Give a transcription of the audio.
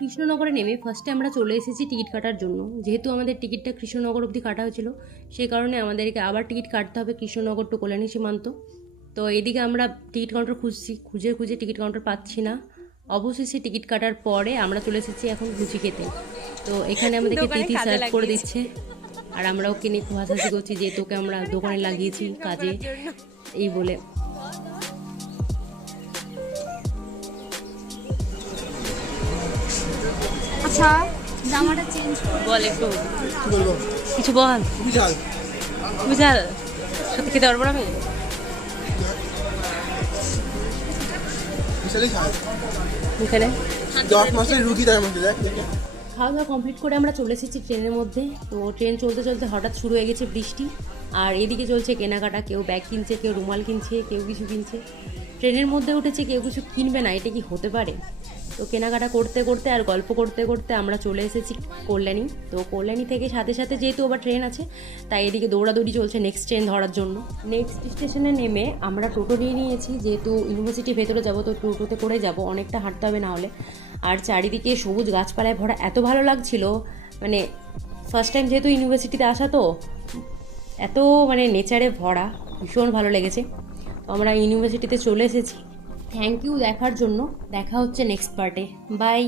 কৃষ্ণনগরে নেমে ফার্স্টে আমরা চলে এসেছি টিকিট কাটার জন্য। যেহেতু আমাদের টিকিটটা কৃষ্ণনগর অবধি কাটা হয়েছিল, সেই কারণে আমাদেরকে আবার টিকিট কাটতে হবে কৃষ্ণনগর টু কল্যাণী সীমান্ত। তো এদিকে আমরা টিকিট কাউন্টার খুঁজে খুঁজে টিকিট কাউন্টার পাচ্ছি না। অবশেষে টিকিট কাটার পরে আমরা চলে এসেছি এখন লুচি খেতে। তো এখানে আমাদেরকে তিথি সার্ভ করে দিচ্ছে, আর আমরা ওকে নিয়ে খুব হাসাহাসি করছি যে তোকে আমরা দোকানে লাগিয়েছি কাজে, এই বলে। আচ্ছা জামাটা চেঞ্জ বল একটু কি বলবো? কিছু বল। বিশাল বুঝাল সত্যি খেতে পারবো না আমি। বিশালই খায় এখানে 10 মাসের রুগী তার মধ্যে দেখ। খাওয়া দাওয়া কমপ্লিট করে আমরা চলে এসেছি ট্রেনের মধ্যে। তো ট্রেন চলতে চলতে হঠাৎ শুরু হয়ে গেছে বৃষ্টি, আর এদিকে চলছে কেনাকাটা। কেউ ব্যাগ কিনছে, কেউ রুমাল কিনছে, কেউ কিছু কিনছে। ট্রেনের মধ্যে উঠেছে, কেউ কিছু কিনবে না, এটা কি হতে পারে? তো কেনাকাটা করতে করতে আর গল্প করতে করতে আমরা চলে এসেছি কল্যাণী। তো কল্যাণী থেকে সাথে সাথে যেহেতু আবার ট্রেন আছে, তাই এদিকে দৌড়াদৌড়ি চলছে নেক্সট ট্রেন ধরার জন্য। নেক্সট স্টেশনে নেমে আমরা টোটো নিয়ে নিয়েছি, যেহেতু ইউনিভার্সিটির ভেতরে যাবো তো টোটোতে করে যাব, অনেকটা হাঁটতে হবে না হলে। আর চারিদিকে সবুজ গাছপালায় ভরা, এত ভালো লাগছিল। মানে ফার্স্ট টাইম যেহেতু ইউনিভার্সিটিতে আসা, তো এত মানে নেচারে ভরা, ভীষণ ভালো লেগেছে। তো আমরা ইউনিভার্সিটিতে চলে এসেছি। থ্যাংক ইউ দেখার জন্য। দেখা হচ্ছে নেক্সট পার্টে। বাই।